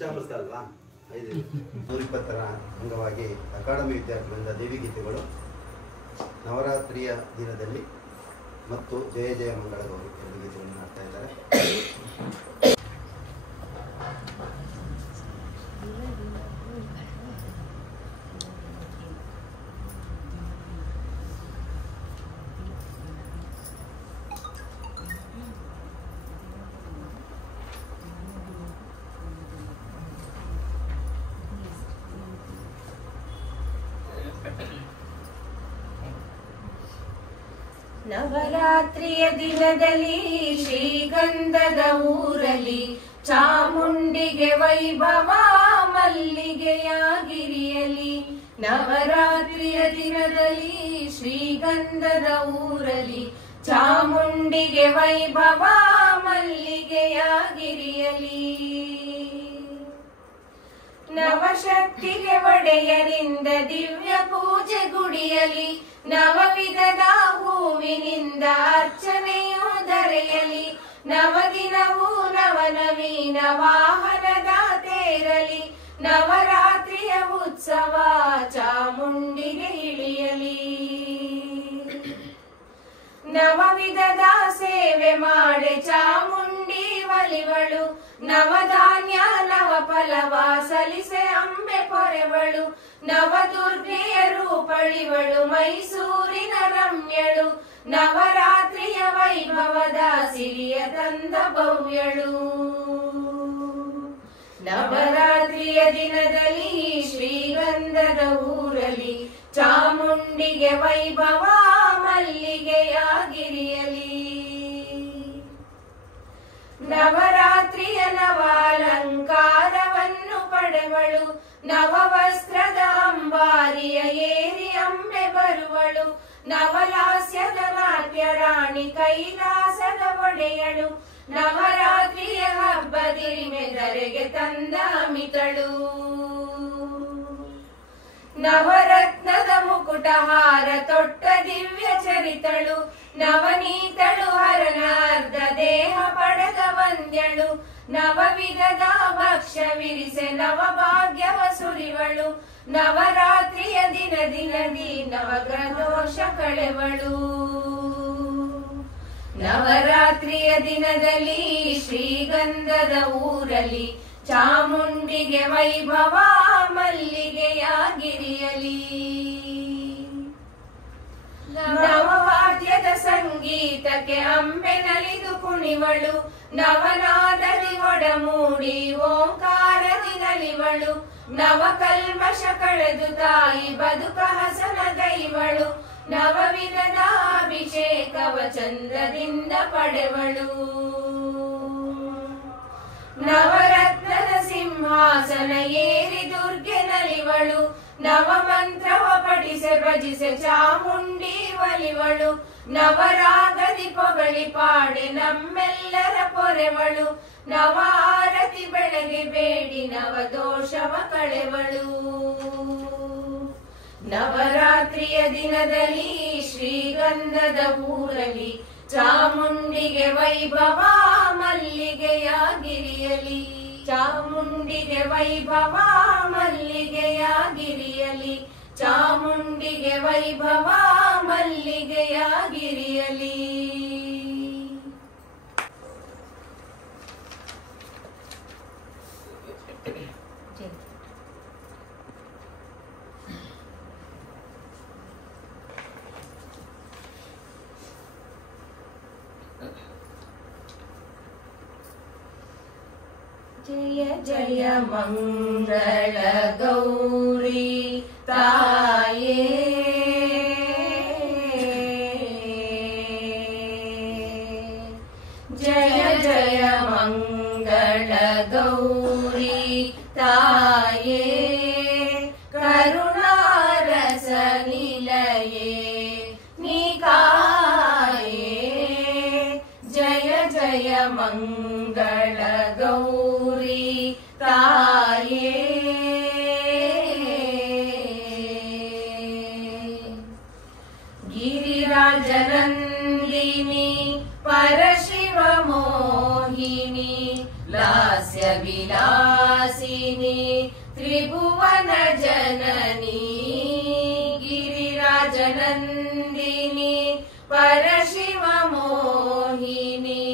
ಪಂಚಾಮೃತ ಅಲ್ವಾ 120ರ ಅಂಗವಾಗಿ ಅಕಾಡೆಮಿ ವಿದ್ಯಾರ್ಥಿಗಳಿಂದ ದೇವಿಗೀತೆಗಳು ನವರಾತ್ರಿಯ ದಿನದಲ್ಲಿ ಮತ್ತು ಜಯ ಜಯ ಮಂಗಳ ಗೌರಿ ಎರಡು ಗೀತೆಗಳನ್ನು ಮಾಡ್ತಾ ಇದ್ದಾರೆ. ನವರಾತ್ರಿಯ ದಿನದಲ್ಲಿ ಶ್ರೀಗಂಧದ ಊರಲ್ಲಿ ಚಾಮುಂಡಿಗೆ ವೈಭವ ಮಲ್ಲಿಗೆಯಾಗಿರಿಯಲಿ. ನವರಾತ್ರಿಯ ದಿನದಲ್ಲಿ ಶ್ರೀಗಂಧದ ಊರಲ್ಲಿ ಚಾಮುಂಡಿಗೆ ವೈಭವ ಮಲ್ಲಿಗೆಯಾಗಿರಿಯಲಿ. ನವಶಕ್ತಿಗೆ ಒಡೆಯರಿಂದ ದಿವ್ಯ ಪೂಜೆ ಗುಡಿಯಲಿ. ನವವಿಧದ ಹೂವಿನಿಂದ ಅರ್ಚನೆಯು ದೊರೆಯಲಿ. ನವದಿನವೂ ನವನವೀನ ವಾಹನದ ತೇರಲಿ. ನವರಾತ್ರಿಯ ಉತ್ಸವ ಚಾಮುಂಡಿಗೆ ಇಳಿಯಲಿ. ನವವಿಧದ ಸೇವೆ ಮಾಡೆ ಚಾಮುಂಡಿ ಒಲಿವಳು. ನವಧಾನ್ಯ ನವ ಫಲವ ಸಲಿಸೆ ಅಂಬೆ ಪೊರೆವಳು. ನವದುರ್ಗೆಯ ರೂಪಳಿವಳು ಮೈಸೂರಿನ ರಮ್ಯಳು. ನವರಾತ್ರಿಯ ವೈಭವದ ಸಿರಿಯ ತಂದ ಭವ್ಯಳು. ನವರಾತ್ರಿಯ ದಿನದಲ್ಲಿ ಶ್ರೀಗಂಧದ ಊರಲ್ಲಿ ಚಾಮುಂಡಿಗೆ ವೈಭವ ಮಲ್ಲಿಗೆಯಾಗಿರಿಯಲಿ. ನವರಾತ್ರಿಯ ನವಾಲಂಕಾರವನ್ನು ಪಡೆವಳು. ನವವಸ್ತ್ರದ ಅಂಬಾರಿಯ ಏರಿ ಅಂಬೆ ಬರುವಳು. ನವಲಾಸ್ಯದ ನಾಟ್ಯ ರಾಣಿ ಕೈಲಾಸದ ಒಡೆಯಳು. ನವರಾತ್ರಿಯ ಹಬ್ಬದಿರಿಮೆ ಧರೆಗೆ ತಂದ ಮಿತಳು. ನವರತ್ನದ ಮುಕುಟಹಾರ ತೊಟ್ಟ ದಿವ್ಯ ಚರಿತಳು. ನವನೀತಳು ಹರನ ಅರ್ಧ ದೇಹ ಪಡೆದ ವಂದ್ಯಳು. ನವವಿಧದ ಭಕ್ಷ್ಯವಿರಿಸೆ ನವಭಾಗ್ಯವ ಸುರಿವಳು. ನವರಾತ್ರಿಯ ದಿನದಿ ನವಗ್ರಹದೋಷ ಕಳೆವಳು. ನವರಾತ್ರಿಯ ದಿನದಲ್ಲಿ ಶ್ರೀಗಂಧದ ಊರಲ್ಲಿ ಚಾಮುಂಡಿಗೆ ವೈಭವ ಮಲ್ಲಿಗೆಯಾಗಿರಿಯಲಿ. ನವವಾದ್ಯದ ಸಂಗೀತಕ್ಕೆ ಅಂಬೆ ನಲಿದು ಕುಣಿವಳು. ನವನಾದದಿ ಒಡಮೂಡಿ ಓಂಕಾರದಿ ನಲಿವಳು. ನವಕಲ್ಮಶ ಕಳೆದು ತಾಯಿ ಬದುಕ ಹಸನಗೈವಳು. ನವವಿಧದ ಅಭಿಷೇಕವ ಚಂದ್ರದಿಂದ ಪಡೆವಳು. ನವರತ್ನದ ಸಿಂಹಾಸನ ಏರಿ ದುರ್ಗೆ ನಲಿವಳು. ನವಮಂತ್ರವ ಪಠಿಸೆ ಭಜಿಸೆ ಚಾಮುಂಡಿ ಒಲಿವಳು. ನವರಾಗದಿ ಪೊಗಳಿ ಪಾಡೆ ನಮ್ಮೆಲ್ಲರ ಪೊರೆವಳು. ನವ ಆರತಿ ಬೆಳಗ್ಗೆ ಬೇಡಿ ನವದೋಷವ ಕಳೆವಳು. ನವರಾತ್ರಿಯ ದಿನದಲ್ಲಿ ಶ್ರೀಗಂಧದ ಊರಲ್ಲಿ ಚಾಮುಂಡಿಗೆ ವೈಭವ ಮಲ್ಲಿಗೆಯಾಗಿರಿಯಲಿ. ಚಾಮುಂಡಿಗೆ ವೈಭವ ಮಲ್ಲಿಗೆಯಾಗಿರಿಯಲಿ. ಚಾಮುಂಡಿಗೆ ವೈಭವ ಮಲ್ಲಿಗೆಯಾಗಿರಿಯಲಿ. ಜಯ ಜಯ ಮಂಗಳ ಗೌರಿ ತಾಯೇ. ಜಯ ಜಯ ಮಂಗಳ ಗೌರಿ ತಾಯೇ. ಕರುಣಾರಸ ನಿಲಯೇ ನಿಕಾಯೇ. ಜಯ ಜಯ ಮಂಗಳ ಗೌರಿ ತಾಯೇ. ಗಿರಿರಾಜನಂದಿನಿ ಪರಶಿವ ಮೋಹಿನಿ लास्य विलासिनी त्रिभुवन जननी गिरिराजनन्दिनी परशिव मोहिनी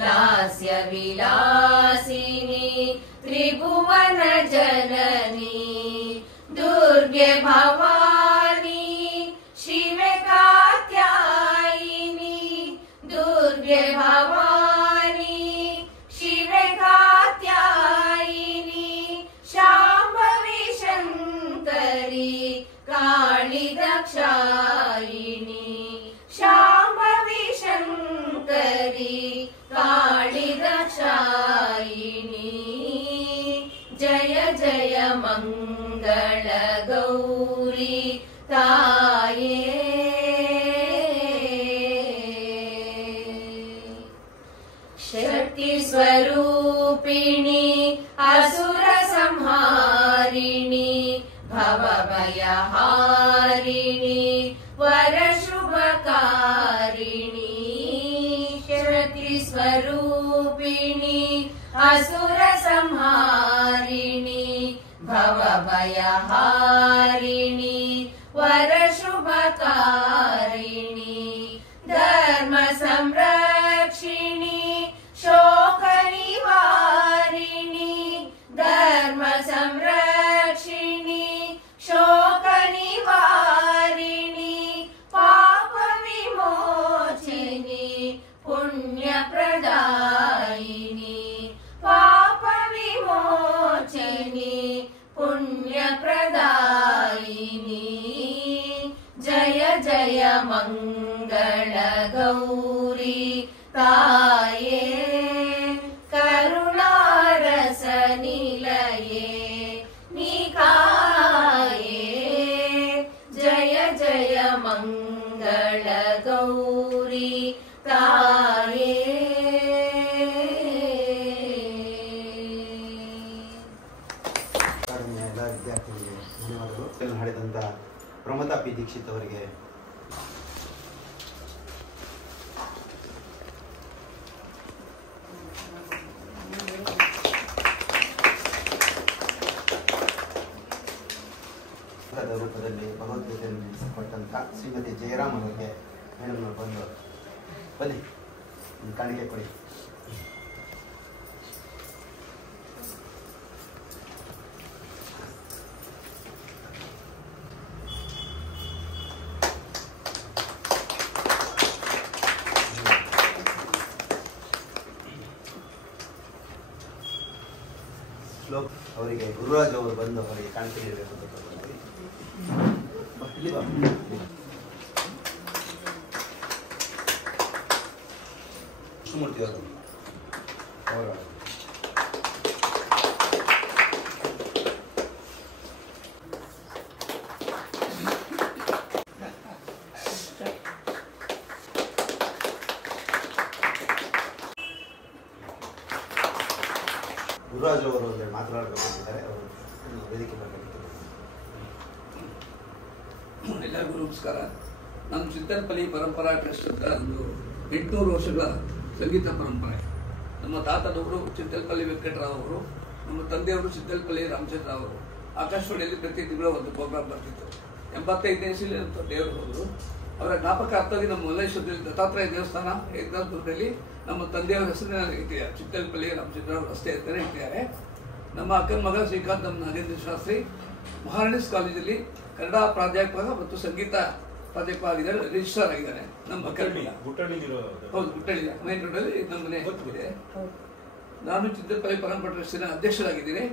लास्य विलासिनी त्रिभुवन जननी दुर्गे भवानी शिवे कात्यायिनी दुर्गे भवानी शिवे कात्यायिनी शाम्भवी शङ्करी काली दाक्षायिनी शाम्भवी शङ्करी काली दाक्षायिनी जय जय मंगल गौरी ताये शक्ति स्वरूपिणी असुर संहारिणी भवभयहारिणी वर शुभकारिणी शक्ति स्वरूपिणी असुर संहारिणी भवभयहारिणी वर शुभकारिणी धर्म संरक्षिणी शोक निवारिणी धर्म संरक्षिणी शोक निवारिणी पाप विमोचिनी पुण्य प्रदायिनी पाप विमोचिनी पुण्य प्रदायिनी जय जय मंगल गौरी ताये करुणारस निलये निकाये जय जय मंगल गौरी ताये ಎಲ್ಲ ವಿದ್ಯಾರ್ಥಿಗಳಿಗೆ ಧನ್ಯವಾದಗಳು. ಹಾಡಿದಂಥ ಪ್ರಮತಾ ಪಿ ದೀಕ್ಷಿತ್ ಅವರಿಗೆ ರೂಪದಲ್ಲಿ ಭಗವದ್ಗೀತೆಯನ್ನು ನಡೆಸಿಕೊಟ್ಟಂಥ ಶ್ರೀಮತಿ ಜಯರಾಮ್ ಅವರಿಗೆ ಮೇಡಮ್ ಬಂದು ಬನ್ನಿ ಕಾಣಿಕೆ ಕೊಡಿ. ಶ್ಲೋಕ್ ಅವರಿಗೆ ಗುರುರಾಜ್ ಅವರು ಬಂದು ಅವರಿಗೆ ಕಾಣಿಕೆ ನೀಡಬೇಕು ಅಂತ ತಗೊಂಡ್ರಿ. ಇಲ್ಲಿ ಬಾ. ಕೃಷ್ಣಮೂರ್ತಿ ಅವರು ಅವರ ಗುರುರಾಜ್ ಅವರು ಅಂದರೆ ಮಾತನಾಡಬೇಕಿದ್ದಾರೆ. ಅವರು ವೇದಿಕೆ ಬರಬೇಕು. ಎಲ್ಲರಿಗೂ ನಮಸ್ಕಾರ. ನಮ್ಮ ಚಿತ್ತಲ್ಪಲ್ಲಿ ಪರಂಪರಾ ಟ್ರಸ್ಟ್ ಅಂತ ಒಂದು 800 ವರ್ಷಗಳ ಸಂಗೀತ ಪರಂಪರೆ. ನಮ್ಮ ತಾತನವರು ಚಿತ್ತಲ್ಪಲ್ಲಿ ವೆಂಕಟರಾವ್ ಅವರು, ನಮ್ಮ ತಂದೆಯವರು ಚಿತ್ತಲ್ಪಲ್ಲಿ ರಾಮಚಂದ್ರ ಅವರು. ಆಕಾಶವಾಣಿಯಲ್ಲಿ ಪ್ರತಿ ತಿಂಗಳು ಒಂದು ಪ್ರೋಗ್ರಾಮ್ ಬರ್ತಿತ್ತು. 85ನೇ ಇಸಲಿ ನಮ್ಮ ತಂದೆಯವರು ಹೋದರು. ಅವರ ಜ್ಞಾಪಕಾರ್ಥವಾಗಿ ನಮ್ಮ ಮಲ್ಲೇಶ್ವರದಲ್ಲಿ ದತ್ತಾತ್ರೇಯ ದೇವಸ್ಥಾನ ಏಕನಾಥಪುರದಲ್ಲಿ ನಮ್ಮ ತಂದೆಯವರ ಹೆಸರಿನ ಇಟ್ಟಿದ್ದಾರೆ. ಚಿತ್ತಲ್ಪಲ್ಲಿ ರಾಮಚಂದ್ರ ಅವರು ರಸ್ತೆ ಅಂತಾನೆ ಇಟ್ಟಿದ್ದಾರೆ. ನಮ್ಮ ಅಕ್ಕನ ಮಗ ಶ್ರೀಕಾಂತ್ ನಮ್ಮ ನಾಗೇಂದ್ರ ಶಾಸ್ತ್ರಿ ಮಹಾರಾಣಿಸ್ ಕಾಲೇಜಲ್ಲಿ ಕನ್ನಡ ಪ್ರಾಧ್ಯಾಪಕ ಮತ್ತು ಸಂಗೀತ ಪ್ರಾಧ್ಯಾಪಕ ಆಗಿದ್ದಾರೆ, ರಿಜಿಸ್ಟ್ರಾರ್ ಆಗಿದ್ದಾರೆ. ನಮ್ಮ ಅಕ್ಕನ ಮಗ ಹೌದು ಗುಟ್ಟಳ್ಳಿ ಮೈನ್ ರೋಡಲ್ಲಿ ನಮ್ಮ ಮನೆ ಇದೆ. ನಾನು ಚಿತ್ತಲ್ಪಲ್ಲಿ ಪರಂಪರಾ ಟ್ರಸ್ಟಿನ ಅಧ್ಯಕ್ಷರಾಗಿದ್ದೀನಿ.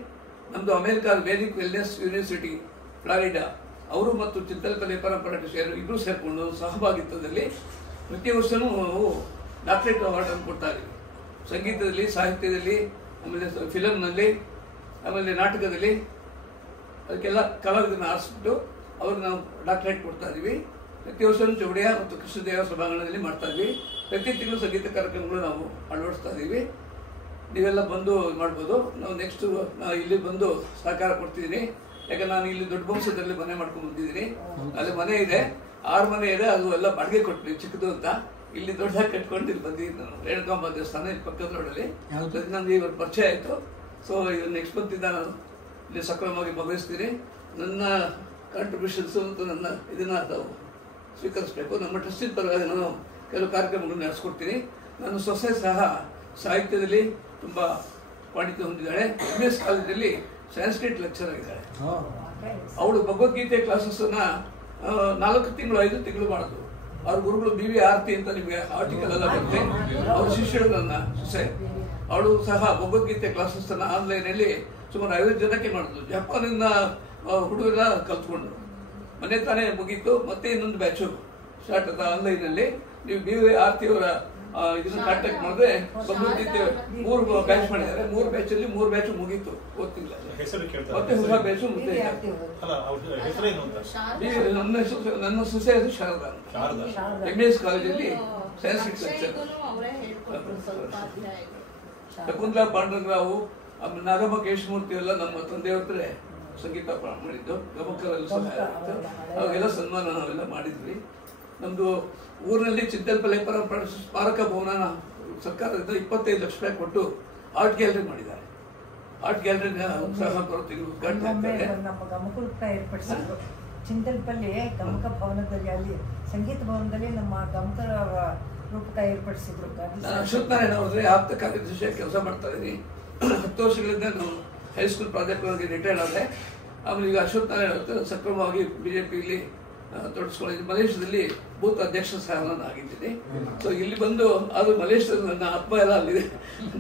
ನಮ್ಮದು ಅಮೆರಿಕಾದ ವೇದಿಕ್ ವೆಲ್ನೆಸ್ ಯೂನಿವರ್ಸಿಟಿ ಫ್ಲಾರಿಡಾ ಅವರು ಮತ್ತು ಚಿತ್ತಲ್ಪಲ್ಲಿ ಪರಂಪರಾ ಟ್ರಸ್ಟ್ ಇಬ್ಬರು ಸೇರಿಕೊಂಡು ಸಹಭಾಗಿತ್ವದಲ್ಲಿ ಪ್ರತಿ ವರ್ಷವೂ ಡಾಕ್ಟರೇಟ್ ಅವಾರ್ಡ್ ಅನ್ನು ಕೊಡ್ತಾ ಇದ್ದೀವಿ. ಸಂಗೀತದಲ್ಲಿ, ಸಾಹಿತ್ಯದಲ್ಲಿ, ಆಮೇಲೆ ಫಿಲಮ್ನಲ್ಲಿ, ಆಮೇಲೆ ನಾಟಕದಲ್ಲಿ ಅದಕ್ಕೆಲ್ಲ ಕಲಾವಿದರನ್ನ ಆರಿಸ್ಬಿಟ್ಟು ಅವ್ರಿಗೆ ನಾವು ಡಾಕ್ಟರೇಟ್ ಕೊಡ್ತಾ ಇದ್ದೀವಿ. ಪ್ರತಿ ವರ್ಷವೂ ಚೌಡಿಯ ಮತ್ತು ಕೃಷ್ಣದೇವ ಸಭಾಂಗಣದಲ್ಲಿ ಮಾಡ್ತಾ ಇದ್ವಿ. ಪ್ರತಿ ತಿಂಗಳು ಸಂಗೀತ ಕಾರ್ಯಕ್ರಮಗಳು ನಾವು ಅಳವಡಿಸ್ತಾ ಇದ್ದೀವಿ. ನೀವೆಲ್ಲ ಬಂದು ಮಾಡ್ಬೋದು. ನಾವು ನೆಕ್ಸ್ಟು ಇಲ್ಲಿ ಬಂದು ಸಹಕಾರ ಕೊಡ್ತಿದ್ದೀನಿ. ಯಾಕಂದ್ರೆ ನಾನು ಇಲ್ಲಿ ದೊಡ್ಡ ವಂಶದಲ್ಲಿ ಮನೆ ಮಾಡ್ಕೊಂಡು ಬಂದಿದ್ದೀನಿ. ಅಲ್ಲಿ ಮನೆ ಇದೆ, 6 ಮನೆ ಇದೆ, ಅದು ಎಲ್ಲ ಬಾಡಿಗೆ ಕೊಟ್ವಿ ಚಿಕ್ಕದು ಅಂತ. ಇಲ್ಲಿ ದೊಡ್ಡದಾಗಿ ಕಟ್ಕೊಂಡು ಇಲ್ಲಿ ಬಂದಿದ್ದೀನಿ ನಾನು. ರೇಣುಕಾಂಬ ದೇವಸ್ಥಾನ ಇಲ್ಲಿ ಪಕ್ಕದ ರೋಡಲ್ಲಿ. ನನಗೆ ಇವರು ಪರಿಚಯ ಆಯಿತು. ಸೊ ಇದು ನೆಕ್ಸ್ಟ್ ಮಂತಿಂದ ನಾನು ಇಲ್ಲಿ ಸಕ್ರಮವಾಗಿ ಭಾಗವಹಿಸ್ತೀನಿ. ನನ್ನ ಕಾಂಟ್ರಿಬ್ಯೂಷನ್ಸು ಮತ್ತು ನನ್ನ ಇದನ್ನು ನಾವು ಸ್ವೀಕರಿಸಬೇಕು. ನಮ್ಮ ಟ್ರಸ್ಟಿನ ಪರವಾಗಿ ನಾನು ಕೆಲವು ಕಾರ್ಯಕ್ರಮಗಳನ್ನು ನಡೆಸ್ಕೊಡ್ತೀನಿ. ನಾನು ಸೊಸೆ ಸಹ ಸಾಹಿತ್ಯದಲ್ಲಿ ತುಂಬ ಪಾಂಡಿತ್ಯ ಹೊಂದಿದ್ದಾಳೆ. MS ಕಾಲೇಜಲ್ಲಿ ಸಂಸ್ಕೃತ್ ಲೆಕ್ಚರ್ ಆಗಿದ್ದಾಳೆ. ಅವಳು ಭಗವದ್ಗೀತೆ ಕ್ಲಾಸಸ್ಸನ್ನು 4 ತಿಂಗಳು 5 ತಿಂಗಳು ಮಾಡಿದ್ರು. ಅವ್ರ ಗುರುಗಳು BV ಆರ್ತಿ ಅಂತ ನಿಮಗೆ ಆರ್ಟಿಕಲ್ ಎಲ್ಲ ಬರುತ್ತೆ. ಅವ್ರ ಶಿಷ್ಯರು ನನ್ನ ಸೊಸೆ. ಅವಳು ಸಹ ಭಗವದ್ಗೀತೆ ಕ್ಲಾಸಸ್ಸನ್ನು ಆನ್ಲೈನಲ್ಲಿ ಸುಮಾರು 50 ಜನಕ್ಕೆ ಮಾಡಿದ್ರು. ಜಪಾನಿನ ಹುಡುಗರ ಕಲ್ತ್ಕೊಂಡು ಮನೆ ತಾನೇ ಮುಗೀತು. ಮತ್ತೆ ಇನ್ನೊಂದು ಬ್ಯಾಚು ಸ್ಟಾರ್ಟ್ ಆದ ಆನ್ಲೈನಲ್ಲಿ. ನೀವು BV ಆರ್ತಿಯವರ ಇದನ್ನ ಕಾಂಟ್ಯಾಕ್ಟ್ ಮಾಡಿದ್ರೆ ಭಗವದ್ಗೀತೆ 3 ಬ್ಯಾಚ್ ಮಾಡಿದ್ದಾರೆ. 3 ಬ್ಯಾಚಲ್ಲಿ 3 ಬ್ಯಾಚ್ ಮುಗೀತು. ಗೊತ್ತಿಲ್ಲ ಮತ್ತೆ ಹೊಸ ಬ್ಯಾಚು ಮುಂದೆ. ನನ್ನ ಸೊಸೆ ಅದು ಶಾರದಾ MS ಕಾಲೇಜಲ್ಲಿ ಸಂಸ್ಕೃತ್ ಲೆಕ್ಚರ್. ಶಕುಂತಲಾ ಪಾಂಡುರಂಗರಾವು ಆಮೇಲೆ ನಾಗಮ್ಮ ಕೇಶಮೂರ್ತಿ ಎಲ್ಲ ನಮ್ಮ ತಂದೆಯವ್ರ ಸಂಗೀತ ಮಾಡಿದ್ದು. ಗಮಕರಲ್ಲೂ ಸಹ ಅವಾಗೆಲ್ಲ ಸನ್ಮಾನ ನಾವೆಲ್ಲ ಮಾಡಿದ್ವಿ. ನಮ್ದು ಊರಿನಲ್ಲಿ ಚಿಂತಲ್ಪಲ್ಲೆ ಪರಂಪರಾ ಸ್ಮಾರಕ ಭವನ ಸರ್ಕಾರದಿಂದ 25 ಲಕ್ಷ ರೂಪಾಯಿ ಕೊಟ್ಟು ಆರ್ಟ್ ಗ್ಯಾಲರಿ ಮಾಡಿದ್ದಾರೆ. ಆರ್ಟ್ ಗ್ಯಾಲರಿನ ಸಹ ತಿಂಗಳು ಉದ್ಘಾಟನೆ ಆಗ್ತಾರೆ. ನಮ್ಮ ಗಮಕ ಏರ್ಪಡಿಸಿದ್ರು ಚಿಂತಲ್ಪಲ್ಲಿ ಗಮಕ ಭವನದಲ್ಲಿ, ಅಲ್ಲಿ ಸಂಗೀತ ಭವನದಲ್ಲಿ ನಮ್ಮ ಗಮಕರ ರೂಪಕ ಏರ್ಪಡಿಸಿದ್ರು. ಅಶ್ವಥ್ ನಾರಾಯಣ ಅವ್ರೆ ಆಪ್ತ ಕಾರ್ಯದರ್ಶಿಯಾಗಿ ಕೆಲಸ ಮಾಡ್ತಾ ಇದ್ದೀನಿ. 10 ವರ್ಷಗಳಿಂದ ನಾನು ಹೈಸ್ಕೂಲ್ ಪ್ರಾಜೆಕ್ಟ್ಗಳಿಗೆ ರಿಟೈರ್ಡ್ ಆದೆ. ಆಮೇಲೆ ಈಗ ಅಶ್ವಥ್ ನಾರಾಯಣ ಅವ್ರ ಸಕ್ರಮವಾಗಿ BJPಯಲ್ಲಿ ತೊಡಗಿಸ್ಕೊಂಡಿದ್ದೀನಿ. ಮಲೇಷ್ಯಾದಲ್ಲಿ ಬೂತ್ ಅಧ್ಯಕ್ಷ ಸಹ ನಾನು ಆಗಿದ್ದೀನಿ. ಸೊ ಇಲ್ಲಿ ಬಂದು ಅದು ಮಲೇಷ್ಯಾದಲ್ಲಿ ನನ್ನ ಆತ್ಮ ಎಲ್ಲ ಅಲ್ಲಿದೆ,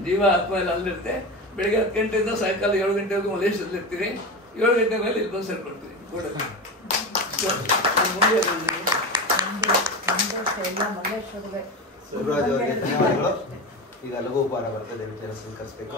ಜೀವ ಆತ್ಮ ಎಲ್ಲ ಅಲ್ಲಿರುತ್ತೆ. ಬೆಳಗ್ಗೆ 10 ಗಂಟೆಯಿಂದ ಸಾಯಂಕಾಲ 7 ಗಂಟೆವರೆಗೂ ಮಲೇಷ್ಯಾದಲ್ಲಿ ಇರ್ತೀನಿ. 7 ಗಂಟೆ ಮೇಲೆ ಇಲ್ಲಿ ಬಂದು ಸೇರ್ಕೊಳ್ತೀನಿ. ಗುರುರಾಜ್ ಅವರಿಗೆ ಧನ್ಯವಾದಗಳು. ಈಗ ಲಘು ಉಪಹಾರ ಬರ್ತದೆ, ವಿಚಾರ ಸ್ವೀಕರಿಸಬೇಕು.